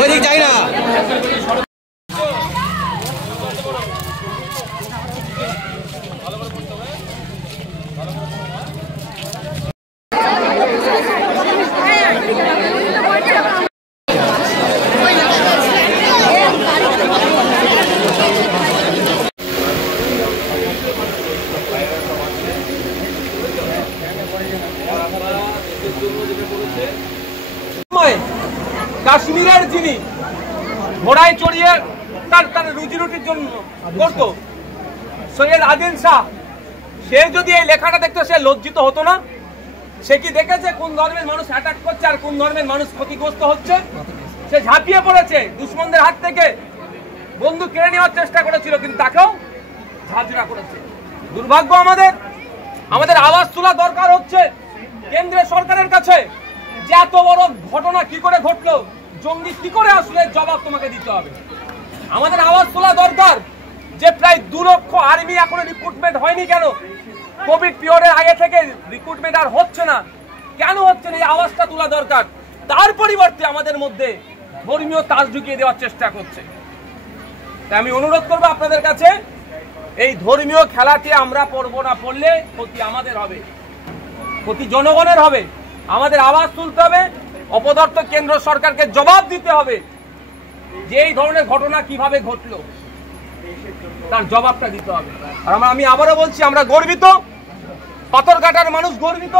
ওইদিক যাই না কাশ্মীরের যিনি ঘোড়ায় চড়িয়ে তার রুজি রুটির জন্য করত সৈয়দ আদিল শাহ, সে যদি এই লেখাটা দেখতো সে লজ্জিত হতো না? সে কি দেখেছে কোন ধর্মের মানুষ অ্যাটাক করছে আর কোন ধর্মের মানুষ ক্ষতিগ্রস্ত হচ্ছে? সে ঝাঁপিয়ে পড়েছে দুশমনদের হাত থেকে, বন্দুক কেড়ে নেওয়ার চেষ্টা করেছিল, কিন্তু তাকেও ঝাঁঝরা করেছে। দুর্ভাগ্য আমাদের আওয়াজ তোলা দরকার হচ্ছে কেন্দ্রের সরকারের কাছে যে এত বড় ঘটনা কি করে ঘটলো, জঙ্গি কি করে আসলে, জবাব তোমাকে দিতে হবে। আমাদের আওয়াজ তোলা দরকার যে প্রায় 2 লক্ষ আর্মি এখনো রিক্রুটমেন্ট হয়নি কেন? কোভিড পিরিয়ডের আগে থেকে রিক্রুটমেন্ট আর হচ্ছে না, কেন হচ্ছে না? এই আওয়াজটা তোলা দরকার। তার পরিবর্তে আমাদের মধ্যে ধর্মীয় তাস ঢুকিয়ে দেওয়ার চেষ্টা করছে। তাই আমি অনুরোধ করবো আপনাদের কাছে, এই ধর্মীয় খেলাটি আমরা পড়বো না, পড়লে ক্ষতি আমাদের হবে, ক্ষতি জনগণের হবে। আমাদের আওয়াজ তুলতে হবে, অপদার্থ কেন্দ্র সরকারকে জবাব দিতে হবে যে এই ধরনের ঘটনা কিভাবে ঘটলো, তার জবাবটা দিতে হবে। আর আমি আবারও বলছি, আমরা গর্বিত, পাথরঘাটার মানুষ গর্বিত,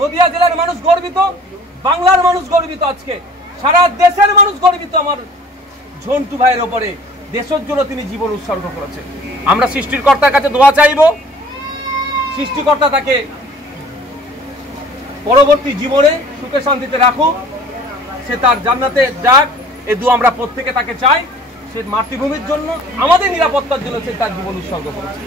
নদিয়া জেলার মানুষ গর্বিত, বাংলার মানুষ গর্বিত, আজকে সারা দেশের মানুষ গর্বিত আমার ঝন্টু ভাইয়ের ওপরে। দেশের জন্য তিনি জীবন উৎসর্গ করেছেন। আমরা সৃষ্টিকর্তার কাছে দোয়া চাইব, সৃষ্টিকর্তা তাকে পরবর্তী জীবনে সুখে শান্তিতে রাখুক, সে তার জান্নাতে যাক, এই দোয়া আমরা প্রত্যেকে তাকে চাই। সে মাতৃভূমির জন্য, আমাদের নিরাপত্তার জন্য সে তার জীবন উৎসর্গ করেছে।